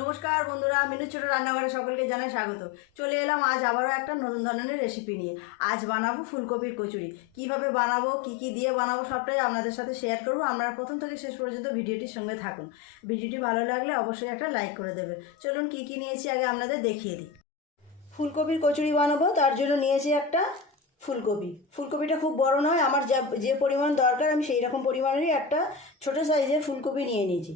নমস্কার বন্ধুরা, মিনু ছোট রান্নাঘরে সকলকে জানাই স্বাগত। চলে এলাম আজ আবারও একটা নতুন ধরনের রেসিপি নিয়ে। আজ বানাবো ফুলকপির কচুরি। কিভাবে বানাবো, কি কি দিয়ে বানাবো সবটাই আপনাদের সাথে শেয়ার করবো। আপনারা প্রথম থেকে শেষ পর্যন্ত ভিডিওটির সঙ্গে থাকুন। ভিডিওটি ভালো লাগলে অবশ্যই একটা লাইক করে দেবে। চলুন কি কি নিয়েছি আগে আপনাদের দেখিয়ে দিই। ফুলকপির কচুরি বানাবো, তার জন্য নিয়েছি একটা ফুলকপি। ফুলকপিটা খুব বড় নয়, আমার যে পরিমাণ দরকার আমি সেই রকম পরিমাণেরই একটা ছোট সাইজের ফুলকপি নিয়ে নিয়েছি।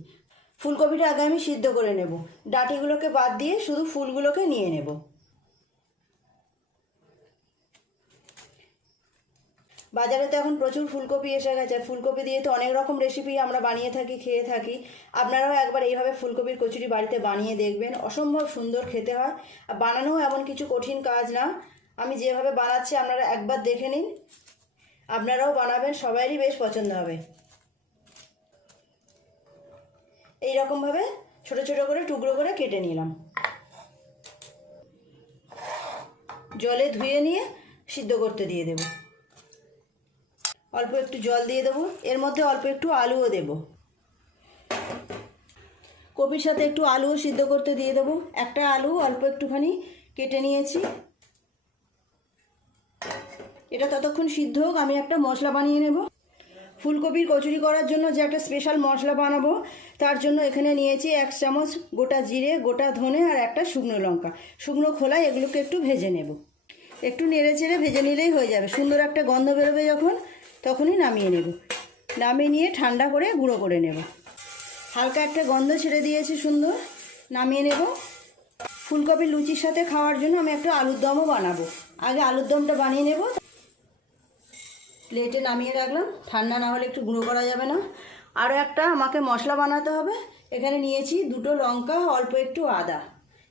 ফুলকপিটা আগে আমি সিদ্ধ করে নেব। ডাঁটিগুলোকে বাদ দিয়ে শুধু ফুলগুলোকে নিয়ে নেব। বাজারে তো এখন প্রচুর ফুলকপি এসে গেছে। ফুলকপি দিয়ে তো অনেক রকম রেসিপি আমরা বানিয়ে থাকি, খেয়ে থাকি। আপনারাও একবার এইভাবে ফুলকপির কচুরি বাড়িতে বানিয়ে দেখবেন, অসম্ভব সুন্দর খেতে হয়। আর বানানোও এমন কিছু কঠিন কাজ না। আমি যেভাবে বানাচ্ছি আপনারা একবার দেখে নিন, আপনারাও বানাবেন, সবারই বেশ পছন্দ হবে। এই রকমভাবে ছোট ছোট করে টুকরো করে কেটে নিলাম। জলে ধুয়ে নিয়ে সিদ্ধ করতে দিয়ে দেব। অল্প একটু জল দিয়ে দেবো, এর মধ্যে অল্প একটু আলুও দেব। কপির সাথে একটু আলুও সিদ্ধ করতে দিয়ে দেবো। একটা আলু অল্প একটুখানি কেটে নিয়েছি। এটা ততক্ষণ সিদ্ধ হোক, আমি একটা মশলা বানিয়ে নেব। ফুলকপির কচুরি করার জন্য যে একটা স্পেশাল মশলা বানাবো, তার জন্য এখানে নিয়েছি 1 চামচ গোটা জিরে, গোটা ধনে আর একটা শুকনো লঙ্কা। শুকনো খোলায় এগুলোকে একটু ভেজে নেব। একটু নেড়ে চেড়ে ভেজে নিলেই হয়ে যাবে। সুন্দর একটা গন্ধ বেরোবে যখন, তখনই নামিয়ে নেব। নামিয়ে নিয়ে ঠান্ডা করে গুঁড়ো করে নেব। হালকা একটা গন্ধ ছেড়ে দিয়েছি, সুন্দর। নামিয়ে নেব। ফুলকপির লুচির সাথে খাওয়ার জন্য আমি একটা আলুর দমও বানাবো। আগে আলুর দমটা বানিয়ে নেব। প্লেটে নামিয়ে রাখলাম, ঠান্ডা না হলে একটু গুঁড়ো করা যাবে না। আরও একটা আমাকে মশলা বানাতে হবে। এখানে নিয়েছি 2 লঙ্কা, অল্প একটু আদা,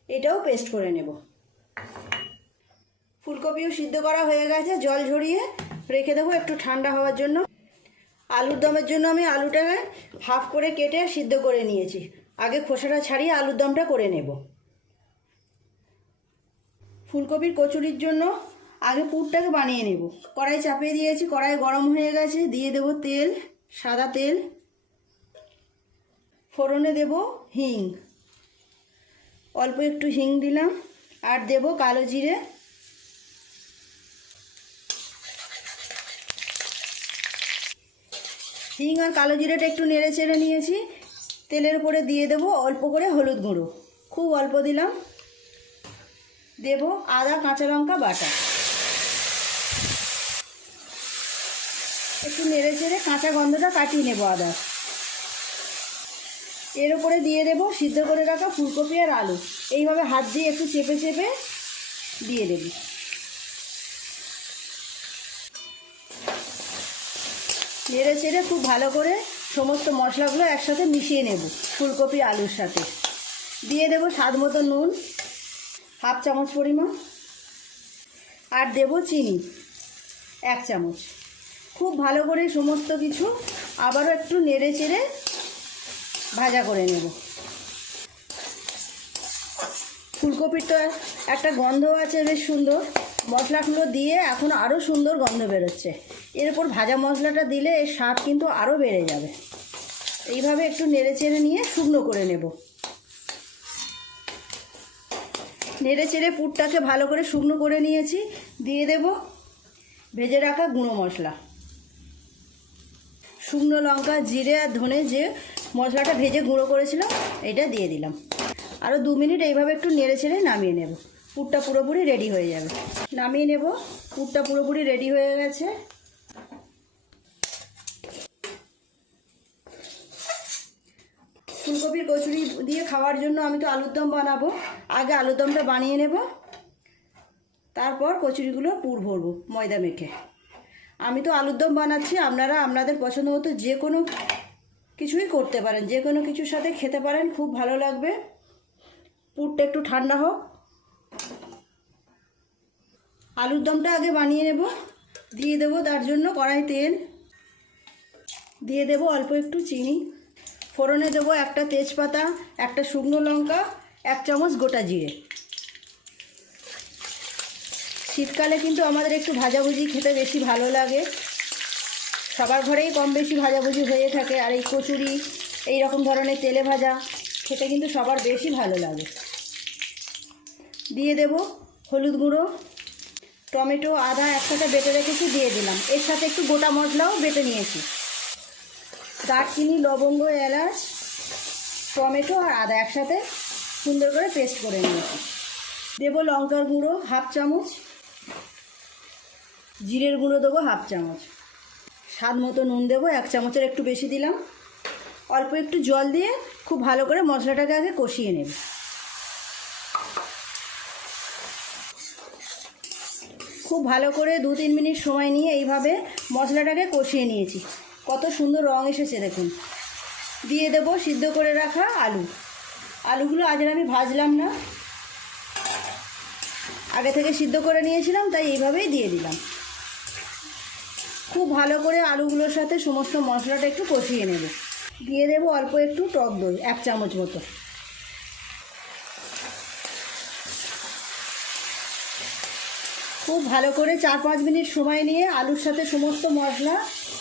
এটাও পেস্ট করে নেব। ফুলকপিও সিদ্ধ করা হয়ে গেছে, জল ঝরিয়ে রেখে দেবো একটু ঠান্ডা হওয়ার জন্য। আলুর দমের জন্য আমি আলুটাকে হাফ করে কেটে সিদ্ধ করে নিয়েছি। আগে খোসাটা ছাড়িয়ে আলুর দমটা করে নেব। ফুলকপির কচুরির জন্য আগে পুরটাকে বানিয়ে নেব। কড়াই চাপিয়ে দিয়েছি, কড়াই গরম হয়ে গেছে। দিয়ে দেব তেল, সাদা তেল। ফোড়নে দেব হিং, অল্প একটু হিং দিলাম। আর দেব কালো জিরে। হিং আর কালো জিরেটা একটু নেড়ে চেড়ে নিয়েছি। তেলের উপরে দিয়ে দেব অল্প করে হলুদ গুঁড়ো, খুব অল্প দিলাম। দেব আদা কাঁচা লঙ্কা বাটা। একটু নেড়ে চেড়ে কাঁচা গন্ধটা কাটিয়ে নেব আদা। এর উপরে দিয়ে দেব সিদ্ধ করে রাখা ফুলকপি আর আলু। এইভাবে হাত দিয়ে একটু চেপে চেপে দিয়ে দেব। নেড়ে চেড়ে খুব ভালো করে সমস্ত মশলাগুলো একসাথে মিশিয়ে নেব ফুলকপি আলুর সাথে। দিয়ে দেব স্বাদ মতো নুন, হাফ চামচ পরিমাণ। আর দেব চিনি 1 চামচ। খুব ভালো করে সমস্ত কিছু আবারও একটু নেড়ে চেড়ে ভাজা করে নেব। ফুলকপির তো একটা গন্ধ আছে বেশ সুন্দর। মশলাগুলো দিয়ে এখন আরও সুন্দর গন্ধ বেরোচ্ছে। এরপর ভাজা মশলাটা দিলে এর স্বাদ কিন্তু আরও বেড়ে যাবে। এইভাবে একটু নেড়ে চেড়ে নিয়ে শুকনো করে নেব। নেড়ে চেড়ে পুরটাকে ভালো করে শুকনো করে নিয়েছি। দিয়ে দেব ভেজে রাখা গুঁড়ো মশলা, শুকনো লঙ্কা, জিরে আর ধনে যে মশলাটা ভেজে গুঁড়ো করেছিলাম, এটা দিয়ে দিলাম। আরও 2 মিনিট এইভাবে একটু নেড়ে চেড়ে নামিয়ে নেব। পুরটা পুরোপুরি রেডি হয়ে যাবে। নামিয়ে নেব। পুরটা পুরোপুরি রেডি হয়ে গেছে। ফুলকপির কচুরি দিয়ে খাওয়ার জন্য আমি তো আলুর দম বানাবো। আগে আলুর দমটা বানিয়ে নেব, তারপর কচুরিগুলো পুর ভরবো ময়দা মেখে। আমি তো আলুর দম বানাচ্ছি, আপনারা আপনাদের পছন্দ মতো যে কোনো কিছুই করতে পারেন, যে কোনো কিছুর সাথে খেতে পারেন, খুব ভালো লাগবে। পুরটা একটু ঠান্ডা হোক। আলুর দমটা আগে বানিয়ে নেব। দিয়ে দেব তার জন্য কড়াই তেল, দিয়ে দেব অল্প একটু চিনি। ফোড়নে দেব একটা তেজপাতা, একটা শুকনো লঙ্কা, 1 চামচ গোটা জিরে। শীতকালে কিন্তু আমাদের একটু ভাজাভুজি খেতে বেশি ভালো লাগে। সবার ঘরেই কম বেশি ভাজাভুজি হয়ে থাকে। আর এই কচুরি এই রকম ধরনের তেলে ভাজা খেতে কিন্তু সবার বেশি ভালো লাগে। দিয়ে দেব হলুদ গুঁড়ো, টমেটো আদা একসাথে বেটে রেখেছি দিয়ে দিলাম। এর সাথে একটু গোটা মশলাও বেটে নিয়েছি, দারচিনি লবঙ্গ এলাচ টমেটো আর আদা একসাথে সুন্দর করে পেস্ট করে নিয়েছি। দেবো লঙ্কার গুঁড়ো হাফ চামচ, জিরের গুঁড়ো দেবো হাফ চামচ, স্বাদ মতো নুন দেবো 1 চামচের একটু বেশি দিলাম। অল্প একটু জল দিয়ে খুব ভালো করে মশলাটাকে আগে কষিয়ে নেব। খুব ভালো করে 2-3 মিনিট সময় নিয়ে এইভাবে মশলাটাকে কষিয়ে নিয়েছি। কত সুন্দর রং এসেছে দেখুন। দিয়ে দেব সিদ্ধ করে রাখা আলুগুলো আজ আমি ভাজলাম না, আগে থেকে সিদ্ধ করে নিয়েছিলাম, তাই এইভাবেই দিয়ে দিলাম। খুব ভালো করে আলুগুলোর সাথে সমস্ত মশলাটা একটু কষিয়ে নেব। দিয়ে দেব অল্প একটু টক দই 1 চামচ মতো। খুব ভালো করে 4-5 মিনিট সময় নিয়ে আলুর সাথে সমস্ত মশলা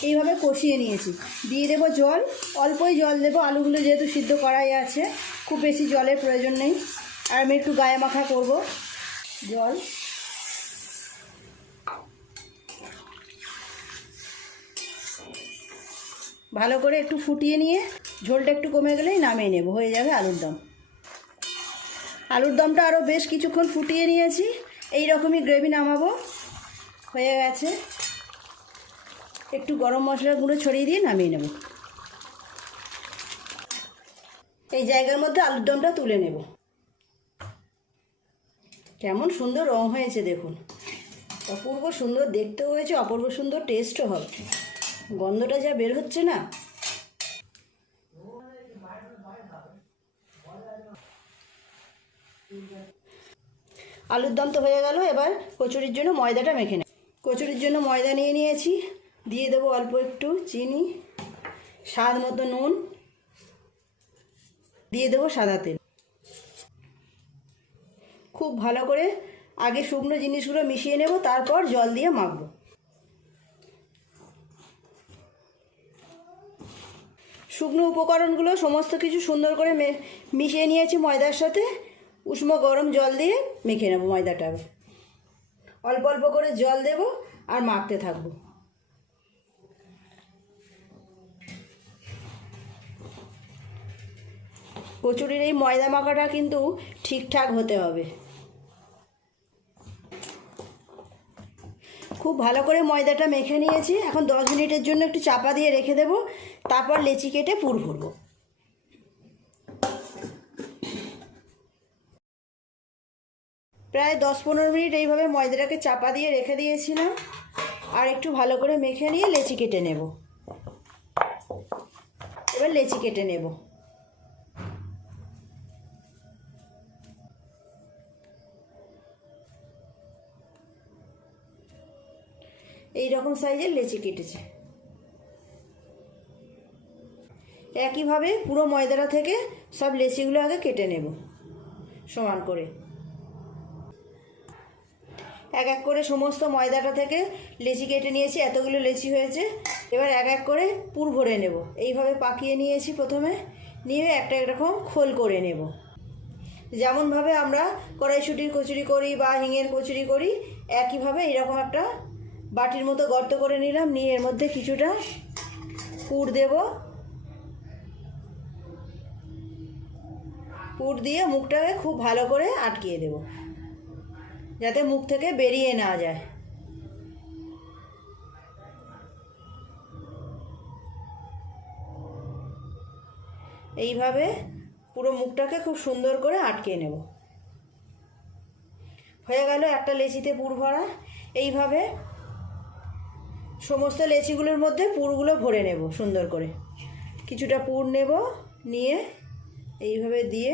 এইভাবে কষিয়ে নিয়েছি। দিয়ে দেব জল, অল্পই জল দেব, আলুগুলো যেহেতু সিদ্ধ করাই আছে, খুব বেশি জলের প্রয়োজন নেই। আর আমি একটু গায়ে মাখা করব। জল ভালো করে একটু ফুটিয়ে নিয়ে ঝোলটা একটু কমে গেলেই নামিয়ে নেব, হয়ে যাবে আলুর দম। আলুর দমটা আরও বেশ কিছুক্ষণ ফুটিয়ে নিয়েছি, এই রকমই গ্রেভি নামাবো। হয়ে গেছে, একটু গরম মশলার গুঁড়ো ছড়িয়ে দিয়ে নামিয়ে নেব। এই জায়গার মধ্যে আলুর দমটা তুলে নেব। কেমন সুন্দর রং হয়েছে দেখুন, অপূর্ব সুন্দর দেখতেও হয়েছে, অপূর্ব সুন্দর টেস্টও হবে। গন্ধটা যা বের হচ্ছে না, আলুর দম তো হয়ে গেল। এবার কচুরির জন্য ময়দাটা মেখে নেব। কচুরির জন্য ময়দা নিয়ে নিয়েছি, দিয়ে দেবো অল্প একটু চিনি, স্বাদ মতো নুন, দিয়ে দেবো সাদা তেল। খুব ভালো করে আগে শুকনো জিনিসগুলো মিশিয়ে নেব, তারপর জল দিয়ে মাখবো। শুকনো উপকরণগুলো সমস্ত কিছু সুন্দর করে মিশিয়ে নিয়েছি ময়দার সাথে। উষ্ণ গরম জল দিয়ে মেখে নেব ময়দাটা। অল্প অল্প করে জল দেব আর মাখতে থাকবো। কচুরির এই ময়দা মাখাটা কিন্তু ঠিকঠাক হতে হবে। খুব ভালো করে ময়দাটা মেখে নিয়েছি। এখন 10 মিনিটের জন্য একটু চাপা দিয়ে রেখে দেব, তারপর লেচি কেটে পুর ভরবো। প্রায় 10-15 মিনিট এইভাবে ময়দাটাকে চাপা দিয়ে রেখে দিয়েছিলাম, আর একটু ভালো করে মেখে নিয়ে লেচি কেটে নেব। এবার লেচি কেটে নেব। এই রকম সাইজের লেচি কেটেছে। একইভাবে পুরো ময়দাটা থেকে সব লেচিগুলো আগে কেটে নেব সমান করে। এক এক করে সমস্ত ময়দাটা থেকে লেচি কেটে নিয়েছি, এতগুলো লেচি হয়েছে। এবার এক এক করে পুর ভরে নেব। এইভাবে পাকিয়ে নিয়েছি প্রথমে, নিয়ে একটা এরকম খোল করে নেব। যেমনভাবে আমরা কড়াইশুঁটির কচুরি করি বা হিঙের কচুরি করি, একইভাবে এরকম একটা বাটির মতো গর্ত করে নিলাম। নিয়ে এর মধ্যে কিছুটা পুর দেব। পুর দিয়ে মুখটাকে খুব ভালো করে আটকিয়ে দেব, যাতে মুখ থেকে বেরিয়ে না যায়। এইভাবে পুরো মুখটাকে খুব সুন্দর করে আটকে নেব। হয়ে গেল একটা লেচিতে পুর ভরা। এইভাবে সমস্ত লেচিগুলোর মধ্যে পুরগুলো ভরে নেব সুন্দর করে। কিছুটা পুর নেব, নিয়ে এইভাবে দিয়ে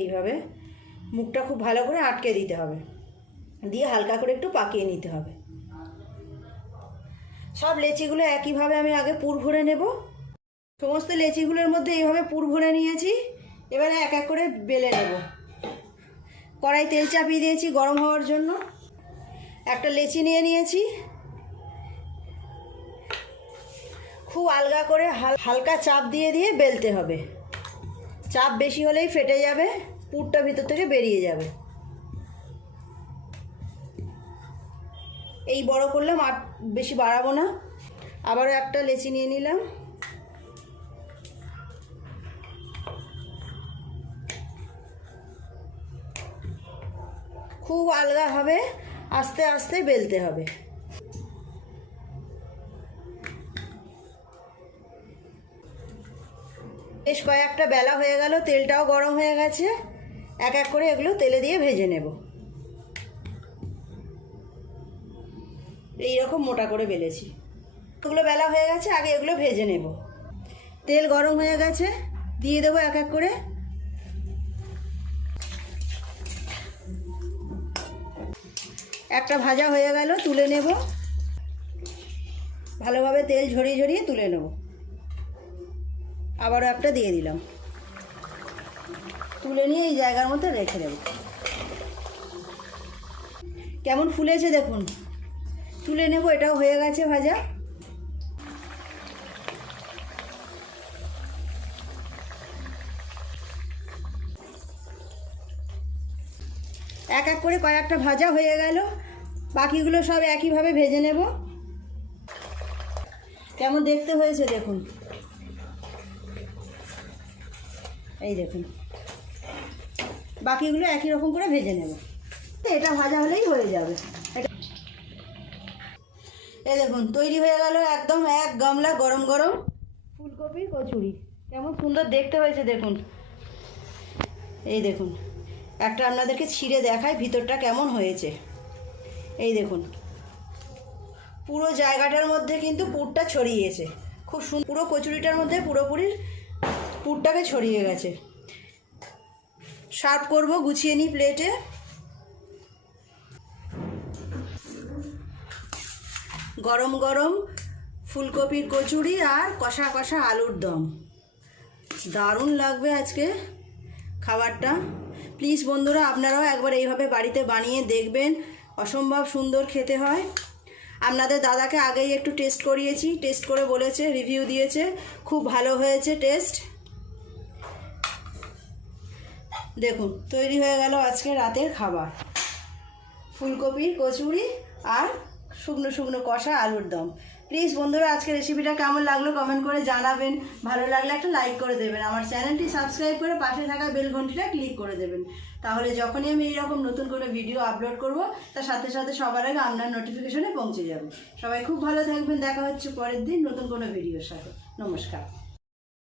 এইভাবে মুখটা খুব ভালো করে আটকে দিতে হবে, দিয়ে হালকা করে একটু পাকিয়ে নিতে হবে। সব লেচিগুলো একইভাবে আমি আগে পুর ভরে নেব। সমস্ত লেচিগুলোর মধ্যে এইভাবে পুর ভরে নিয়েছি। এবারে এক এক করে বেলে নেব। কড়াই তেল চাপিয়ে দিয়েছি গরম হওয়ার জন্য। একটা লেচি নিয়ে নিয়েছি, খুব আলগা করে হালকা চাপ দিয়ে দিয়ে বেলতে হবে। চাপ বেশি হলেই ফেটে যাবে, পুরটা ভিতর থেকে বেরিয়ে যাবে। এই বড় করলাম, আর বেশি বাড়াবো না। আবারও একটা লেচি নিয়ে নিলাম, খুব আলগা হবে, আস্তে আস্তে বেলতে হবে। বেশ কয়েকটা বেলা হয়ে গেল, তেলটাও গরম হয়ে গেছে। এক এক করে এগুলো তেলে দিয়ে ভেজে নেব। এইরকম মোটা করে বেলেছি। এগুলো বেলা হয়ে গেছে, আগে এগুলো ভেজে নেব। তেল গরম হয়ে গেছে, দিয়ে দেবো এক এক করে। একটা ভাজা হয়ে গেল, তুলে নেব। ভালোভাবে তেল ঝরিয়ে ঝরিয়ে তুলে নেব। আবারও একটা দিয়ে দিলাম, তুলে নিয়ে এই জায়গার মধ্যে রেখে দেব। কেমন ফুলেছে দেখুন, তুলে নেব। এটাও হয়ে গেছে ভাজা। এক এক করে কয়েকটা ভাজা হয়ে গেল, বাকিগুলো সব একইভাবে ভেজে নেব। কেমন দেখতে হয়েছে দেখুন, এই দেখুন। বাকিগুলো একই রকম করে ভেজে নেব। এটা ভাজা হলেই হয়ে যাবে। এই দেখুন তৈরি হয়ে গেল একদম এক গামলা গরম গরম ফুলকপির কচুরি। কেমন সুন্দর দেখতে হয়েছে দেখুন। এই দেখুন, একটা আপনাদেরকে ছিঁড়ে দেখায় ভিতরটা কেমন হয়েছে। এই দেখুন, পুরো জায়গাটার মধ্যে কিন্তু পুরটা ছড়িয়েছে। খুব সুন্দর, পুরো কচুরিটার মধ্যে পুরোপুরি পুরটাকে ছড়িয়ে গেছে। সার্ভ করব, গুছিয়ে নিই প্লেটে। গরম গরম ফুলকপির কচুরি আর কষা কষা আলুর দম, দারুণ লাগবে আজকে খাবারটা। প্লিজ বন্ধুরা, আপনারাও একবার এইভাবে বাড়িতে বানিয়ে দেখবেন, অসম্ভব সুন্দর খেতে হয়। আপনাদের দাদাকে আগেই একটু টেস্ট করিয়েছি, টেস্ট করে বলেছে, রিভিউ দিয়েছে, খুব ভালো হয়েছে টেস্ট। দেখুন তৈরি হয়ে গেল আজকে রাতের খাবার, ফুলকপির কচুরি আর শুকনো শুকনো কষা আলুর দম। প্লিজ বন্ধুরা, আজকে রেসিপিটা কেমন লাগলো কমেন্ট করে জানাবেন। ভালো লাগলে একটা লাইক করে দেবেন। আমার চ্যানেলটি সাবস্ক্রাইব করে পাশে থাকা বেল ঘন্টিটা ক্লিক করে দেবেন। তাহলে যখনই আমি এইরকম নতুন করে ভিডিও আপলোড করব, তার সাথে সাথে সবার আগে আপনার নোটিফিকেশনে পৌঁছে যাবে। সবাই খুব ভালো থাকবেন। দেখা হচ্ছে পরের দিন নতুন কোনো ভিডিওর সাথে। নমস্কার।